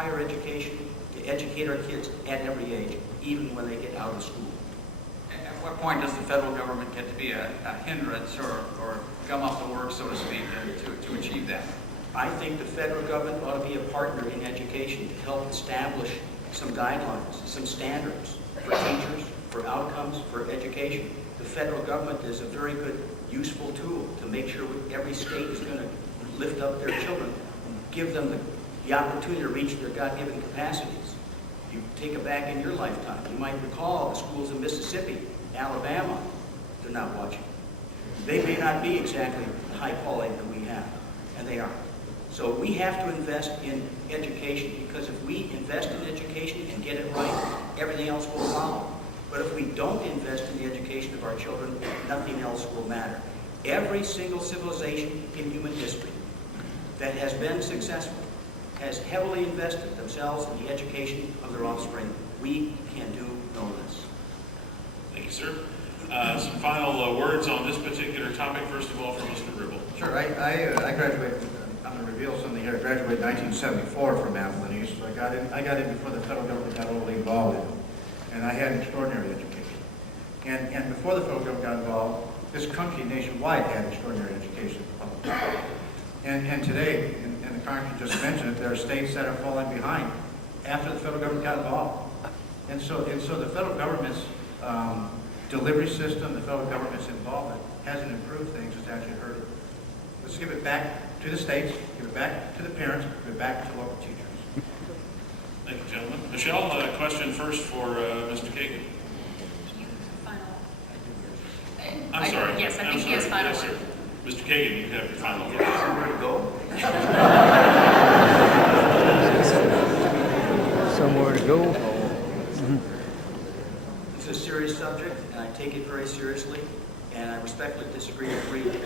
higher education, to educate our kids at every age, even when they get out of school. At what point does the federal government get to be a hindrance or gum up the works, so to speak, to achieve that? I think the federal government ought to be a partner in education to help establish some guidelines, some standards for teachers, for outcomes, for education. The federal government is a very good, useful tool to make sure every state is going to lift up their children and give them the opportunity to reach their God-given capacities. You take it back in your lifetime. You might recall the schools in Mississippi, Alabama. They're not watching. They may not be exactly the high quality that we have, and they aren't. So we have to invest in education, because if we invest in education and get it right, everything else will follow. But if we don't invest in the education of our children, nothing else will matter. Every single civilization in human history that has been successful has heavily invested themselves in the education of their offspring. We can do no less. Thank you, sir. Some final words on this particular topic. First of all, from Mr. Ribble. Sure. I graduated. I'm going to reveal something here. I graduated in 1974 from Abilene East. So I got in before the federal government got overly involved in it, and I had an extraordinary education. And before the federal government got involved, this country nationwide had extraordinary education. And today, and the Congressman just mentioned it, there are states that are falling behind after the federal government got involved. And so the federal government's delivery system, the federal government's involvement hasn't improved things, it's actually hurt it. Let's give it back to the states, give it back to the parents, give it back to local teachers. Thank you, gentlemen. Michelle, a question first for Mr. Kagan. I'm sorry. Yes, I think he has final yes, word. Mr. Kagan, you have your final word. Somewhere to go? Somewhere to go. It's a serious subject, and I take it very seriously, and I respectfully disagree with Reed.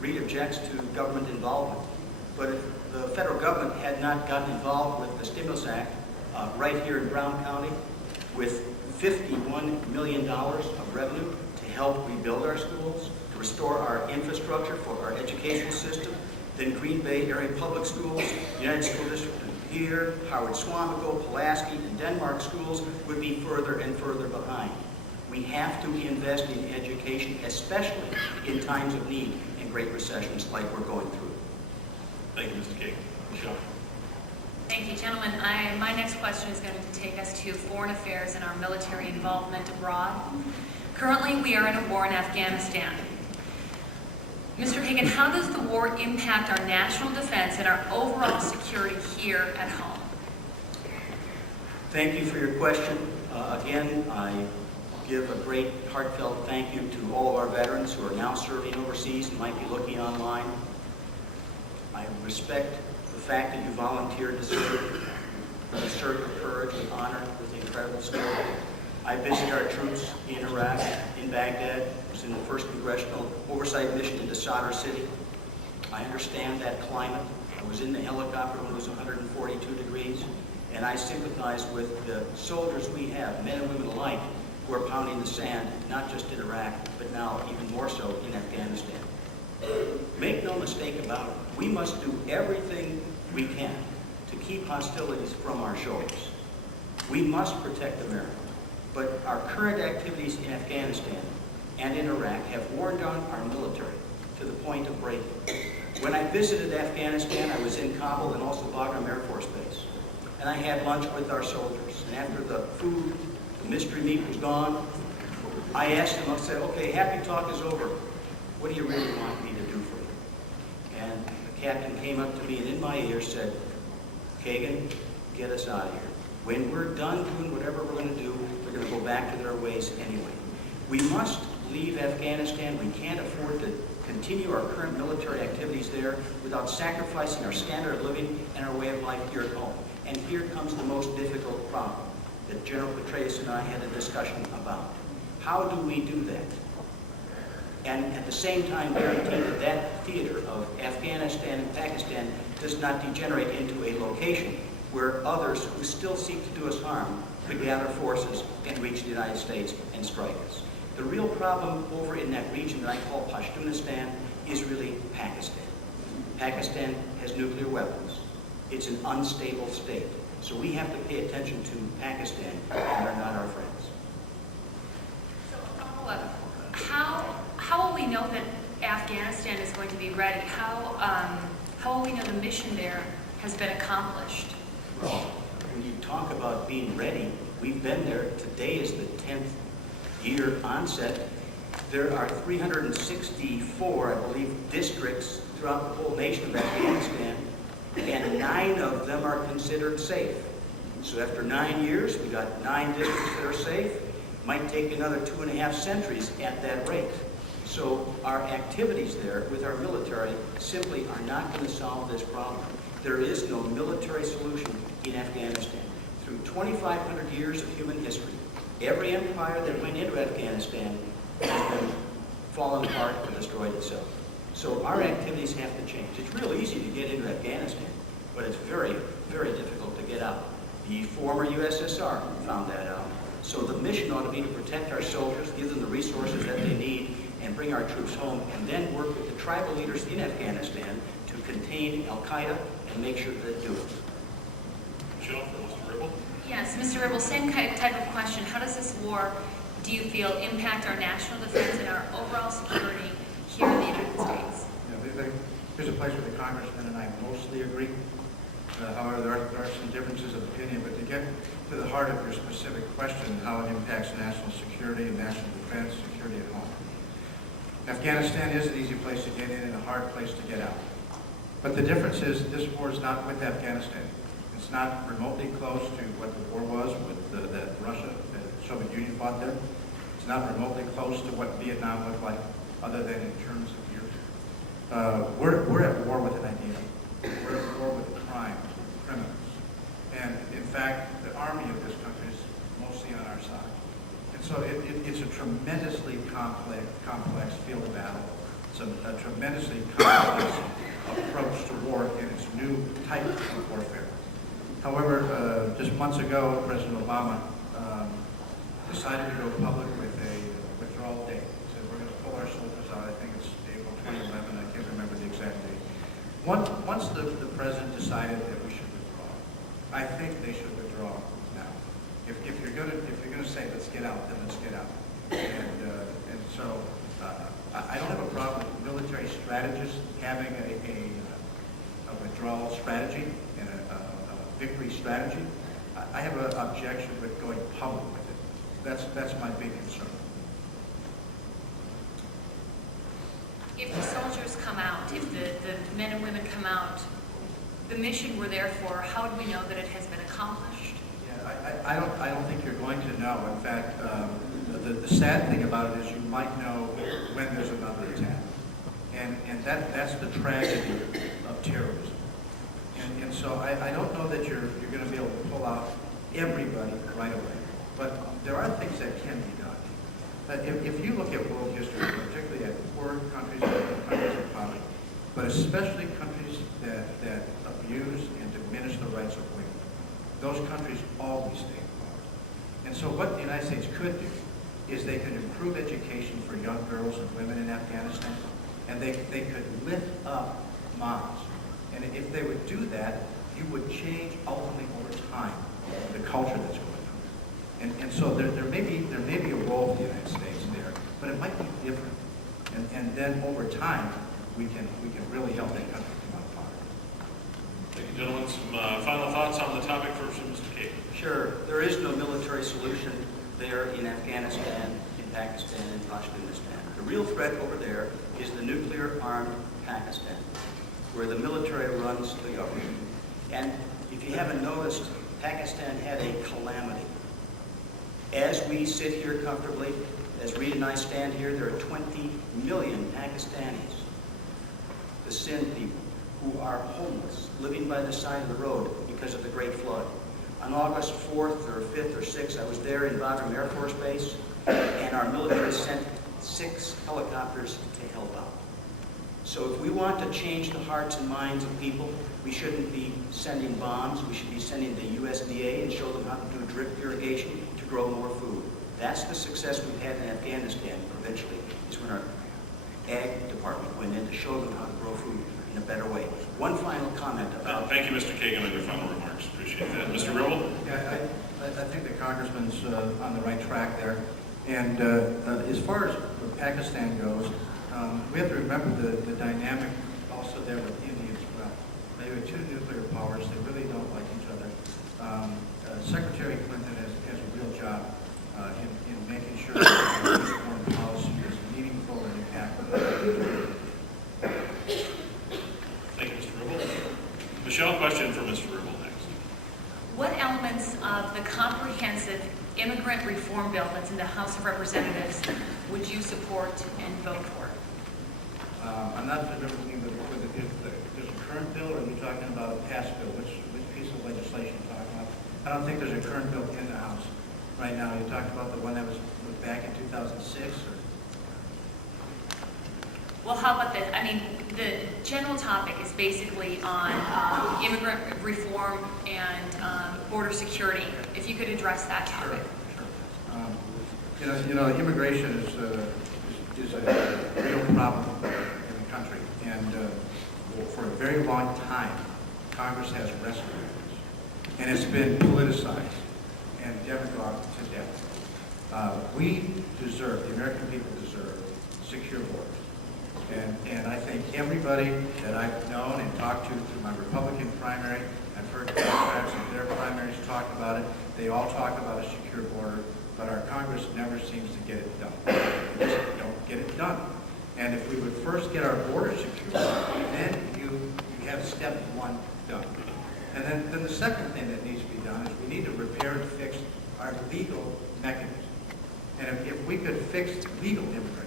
Reed objects to government involvement. But if the federal government had not gotten involved with the Stimulus Act right here in Brown County with $51 million of revenue to help rebuild our schools, to restore our infrastructure for our educational system, then Green Bay Area Public Schools, United School District here, Howard Swamico, Pulaski, and Denmark schools would be further and further behind. We have to invest in education, especially in times of need and great recessions like we're going through. Thank you, Mr. Kagan. Michelle. Thank you, gentlemen. My next question is going to take us to foreign affairs and our military involvement abroad. Currently, we are in a war in Afghanistan. Mr. Kagan, how does the war impact our national defense and our overall security here at home? Thank you for your question. Again, I give a great heartfelt thank you to all of our veterans who are now serving overseas and might be looking online. I respect the fact that you volunteered to serve. You served with courage, with honor, with incredible skill. I visited our troops in Iraq, in Baghdad. I was in the 1st Congressional Oversight Mission into Sadr City. I understand that climate. I was in the helicopter when it was 142 degrees, and I sympathize with the soldiers we have, men and women alike, who are pounding the sand, not just in Iraq, but now even more so in Afghanistan. Make no mistake about it, we must do everything we can to keep hostilities from our shores. We must protect America. But our current activities in Afghanistan and in Iraq have worn down our military to the point of breaking. When I visited Afghanistan, I was in Kabul and also Bagram Air Force Base. And I had lunch with our soldiers. And after the food, the mystery meat was gone, I asked them, I said, okay, happy talk is over. What do you really want me to do for you? And the captain came up to me and in my ear said, Kagan, get us out of here. When we're done doing whatever we're going to do, they're going to go back to their ways anyway. We must leave Afghanistan. We can't afford to continue our current military activities there without sacrificing our standard of living and our way of life here at home. And here comes the most difficult problem that General Petraeus and I had a discussion about. How do we do that? And at the same time guarantee that that theater of Afghanistan and Pakistan does not degenerate into a location where others who still seek to do us harm could gather forces and reach the United States and strike us. The real problem over in that region that I call Pashtunistan is really Pakistan. Pakistan has nuclear weapons. It's an unstable state. So we have to pay attention to Pakistan, and they're not our friends. So a follow-up, how will we know that Afghanistan is going to be ready? How will we know the mission there has been accomplished? Well, when you talk about being ready, we've been there. Today is the 10th year onset. There are 364, I believe, districts throughout the whole nation of Afghanistan, and 9 of them are considered safe. So after 9 years, we got 9 districts that are safe. Might take another 2.5 centuries at that rate. So our activities there with our military simply are not going to solve this problem. There is no military solution in Afghanistan. Through 2,500 years of human history, every empire that went into Afghanistan has been fallen apart or destroyed itself. So our activities have to change. It's real easy to get into Afghanistan, but it's very, very difficult to get out. The former USSR found that out. So the mission ought to be to protect our soldiers, give them the resources that they need, and bring our troops home, and then work with the tribal leaders in Afghanistan to contain al-Qaeda and make sure that they do it. Michelle, Mr. Ribble? Yes, Mr. Ribble, same type of question. How does this war, do you feel, impact our national defense and our overall security here in the United States? There's a place where the Congressman and I mostly agree. However, there are some differences of opinion, but to get to the heart of your specific question, how it impacts national security and national defense, security at home. Afghanistan is an easy place to get in and a hard place to get out. But the difference is this war is not with Afghanistan. It's not remotely close to what the war was with that Russia, the Soviet Union fought there. It's not remotely close to what Vietnam looked like, other than in terms of years. We're at war with an idea. We're at war with crime, criminals. And in fact, the army of this country is mostly on our side. And so it's a tremendously complex field of battle. It's a tremendously complex approach to war in its new type of warfare. However, just months ago, President Obama decided to go public with a withdrawal date. He said, we're going to pull our soldiers out. I think it's April 2011. I can't remember the exact date. Once the president decided that we should withdraw, I think they should withdraw now. If you're going to say let's get out, then let's get out. And so I don't have a problem with military strategists having a withdrawal strategy and a victory strategy. I have an objection with going public with it. That's my big concern. If the soldiers come out, if the men and women come out, the mission we're there for, how do we know that it has been accomplished? Yeah, I don't think you're going to know. In fact, the sad thing about it is you might know when there's another attack. And that's the tragedy of terrorism. And so I don't know that you're going to be able to pull out everybody right away. But there are things that can be done. If you look at world history, particularly at poor countries and countries of poverty, but especially countries that abuse and diminish the rights of women, those countries always stay in power. And so what the United States could do is they could improve education for young girls and women in Afghanistan, and they could lift up moms. And if they would do that, you would change ultimately over time the culture that's going on. And so there may be a role for the United States there, but it might be different. And then over time, we can really help that country come out of poverty. Thank you, gentlemen. Some final thoughts on the topic first from Mr. Cate. Sure, there is no military solution there in Afghanistan, in Pakistan, and Afghanistan. The real threat over there is the nuclear-armed Pakistan, where the military runs the government. And if you haven't noticed, Pakistan had a calamity. As we sit here comfortably, as Reed and I stand here, there are 20 million Pakistanis, the Sindh people, who are homeless, living by the side of the road because of the Great Flood. On August 4th or 5th or 6th, I was there in Bagram Air Force Base, and our military sent 6 helicopters to help out. So if we want to change the hearts and minds of people, we shouldn't be sending bombs. We should be sending the USDA and show them how to do drip irrigation to grow more food. That's the success we've had in Afghanistan provincially, is when our ag department went in to show them how to grow food. in a better way. One final comment about... Thank you, Mr. Kagan, on your final remarks. Appreciate that. Mr. Ribble? Yeah, I think the congressman's on the right track there. And as far as Pakistan goes, we have to remember the dynamic also there with India as well. They have two nuclear powers. They really don't like each other. Secretary Clinton has a real job in making sure that the foreign policy is meaningful and impactful. Thank you, Mr. Ribble. Michelle, question for Mr. Ribble next. What elements of the comprehensive immigrant reform bill that's in the House of Representatives would you support and vote for? I'm not familiar with there's a current bill, or are you talking about a past bill? Which piece of legislation are you talking about? I don't think there's a current bill in the House right now. You talked about the one that was back in 2006? Or? Well, how about this? I mean, the general topic is basically on immigrant reform and border security. If you could address that topic. Sure. You know, immigration is a real problem in the country, and for a very long time, Congress has wrestled with this, and it's been politicized and demagogued to death. We deserve, the American people deserve, secure borders. And I think everybody that I've known and talked to through my Republican primary, I've heard Democrats in their primaries talk about it. They all talk about a secure border, but our Congress never seems to get it done. They just don't get it done. And if we would first get our border secure, then you have step one done. And then the second thing that needs to be done is we need to repair and fix our legal mechanism. And if we could fix legal immigration,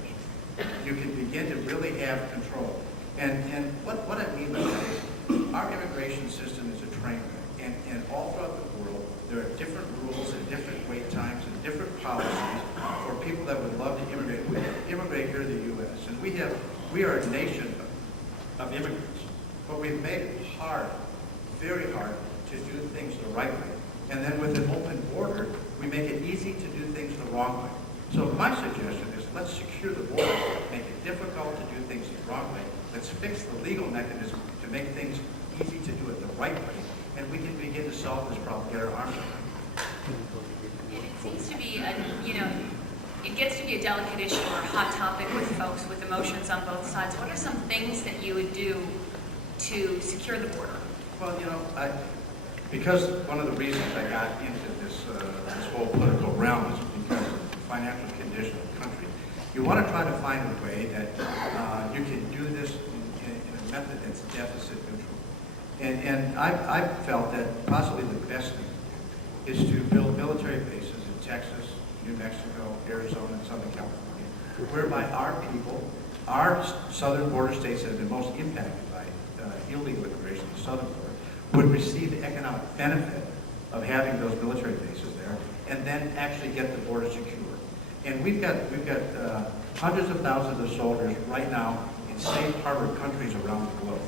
you can begin to really have control. And what I mean by that is our immigration system is a train wreck. And all throughout the world, there are different rules and different wait times and different policies for people that would love to immigrate. We immigrate here to the U.S. And we are a nation of immigrants. But we've made it hard, very hard, to do things the right way. And then with an open border, we make it easy to do things the wrong way. So my suggestion is let's secure the border, make it difficult to do things the wrong way. Let's fix the legal mechanism to make things easy to do it the right way, and we can begin to solve this problem, get our arms around it. It seems to be, it gets to be a delicate issue or a hot topic with folks with emotions on both sides. What are some things that you would do to secure the border? Well, because one of the reasons I got into this whole political realm is because of the financial condition of the country. You want to try to find a way that you can do this in a method that's deficit neutral. And I felt that possibly the best thing to do is to build military bases in Texas, New Mexico, Arizona, and Southern California, whereby our people, our southern border states that have been most impacted by illegal immigration, the southern border, would receive the economic benefit of having those military bases there, and then actually get the border secure. And we've got hundreds of thousands of soldiers right now in safe harbor countries around the globe.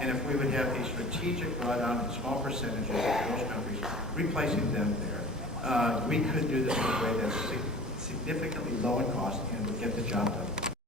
And if we would have a strategic drawdown in small percentages of those countries, replacing them there, we could do this in a way that's significantly low in cost and would get the job done.